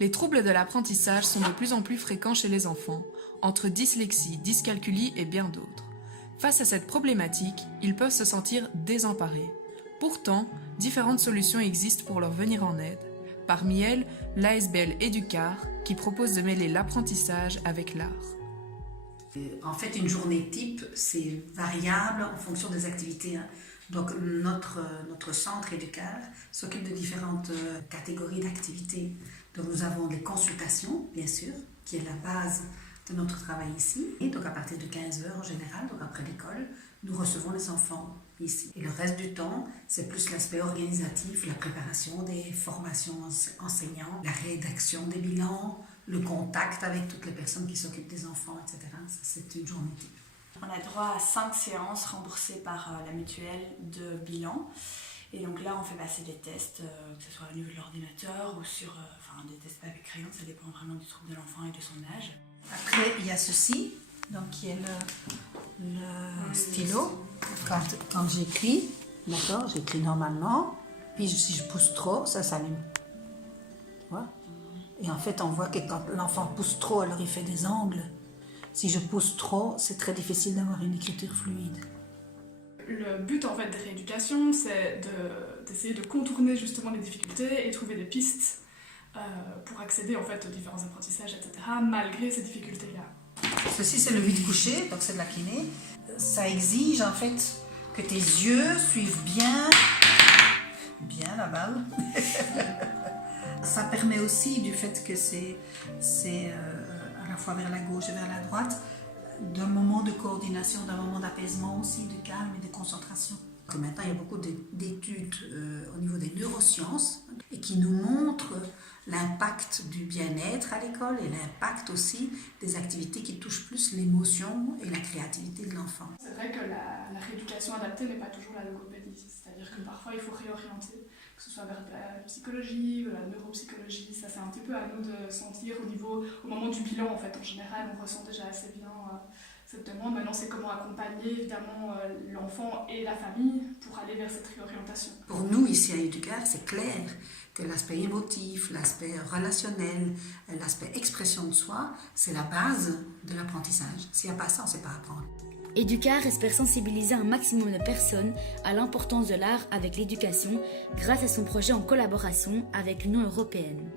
Les troubles de l'apprentissage sont de plus en plus fréquents chez les enfants, entre dyslexie, dyscalculie et bien d'autres. Face à cette problématique, ils peuvent se sentir désemparés. Pourtant, différentes solutions existent pour leur venir en aide. Parmi elles, l'ASBL Educar, qui propose de mêler l'apprentissage avec l'art. En fait, une journée type, c'est variable en fonction des activités. Donc, notre centre Educar s'occupe de différentes catégories d'activités. Donc, nous avons des consultations, bien sûr, qui est la base de notre travail ici. Et donc, à partir de 15 heures en général, donc après l'école, nous recevons les enfants ici. Et le reste du temps, c'est plus l'aspect organisatif, la préparation des formations enseignants, la rédaction des bilans, le contact avec toutes les personnes qui s'occupent des enfants, etc. Ça, c'est une journée type. On a droit à 5 séances remboursées par la mutuelle de bilan. Et donc là, on fait passer des tests, que ce soit au niveau de l'ordinateur ou sur des tests avec crayon, ça dépend vraiment du trouble de l'enfant et de son âge. Après, il y a ceci, donc qui est le stylo. Quand j'écris, d'accord, j'écris normalement, puis si je pousse trop, ça s'allume. Tu vois? Et en fait, on voit que quand l'enfant pousse trop, alors il fait des angles. Si je pousse trop, c'est très difficile d'avoir une écriture fluide. Le but en fait de rééducation, c'est d'essayer de contourner justement les difficultés et trouver des pistes pour accéder en fait aux différents apprentissages, etc., malgré ces difficultés-là. Ceci, c'est le vide couché, donc c'est de la kiné. Ça exige en fait que tes yeux suivent bien la balle. Ça permet aussi, du fait que c'est à la fois vers la gauche et vers la droite, d'un moment de coordination, d'un moment d'apaisement aussi, de calme et de concentration. Maintenant, il y a beaucoup d'études au niveau des neurosciences et qui nous montrent l'impact du bien-être à l'école et l'impact aussi des activités qui touchent plus l'émotion et la créativité de l'enfant. C'est vrai que la rééducation adaptée n'est pas toujours la logopédie, c'est-à-dire que parfois il faut réorienter, que ce soit vers de la psychologie, de la neuropsychologie. Ça, c'est un petit peu à nous de sentir au moment du bilan en fait. En général, on ressent déjà assez bien cette demande. Maintenant, c'est comment accompagner évidemment l'enfant et la famille pour aller vers cette réorientation. Pour nous, ici à Educar, c'est clair que l'aspect émotif, l'aspect relationnel, l'aspect expression de soi, c'est la base de l'apprentissage. S'il n'y a pas ça, on ne sait pas apprendre. Educar espère sensibiliser un maximum de personnes à l'importance de l'art avec l'éducation grâce à son projet en collaboration avec l'Union européenne.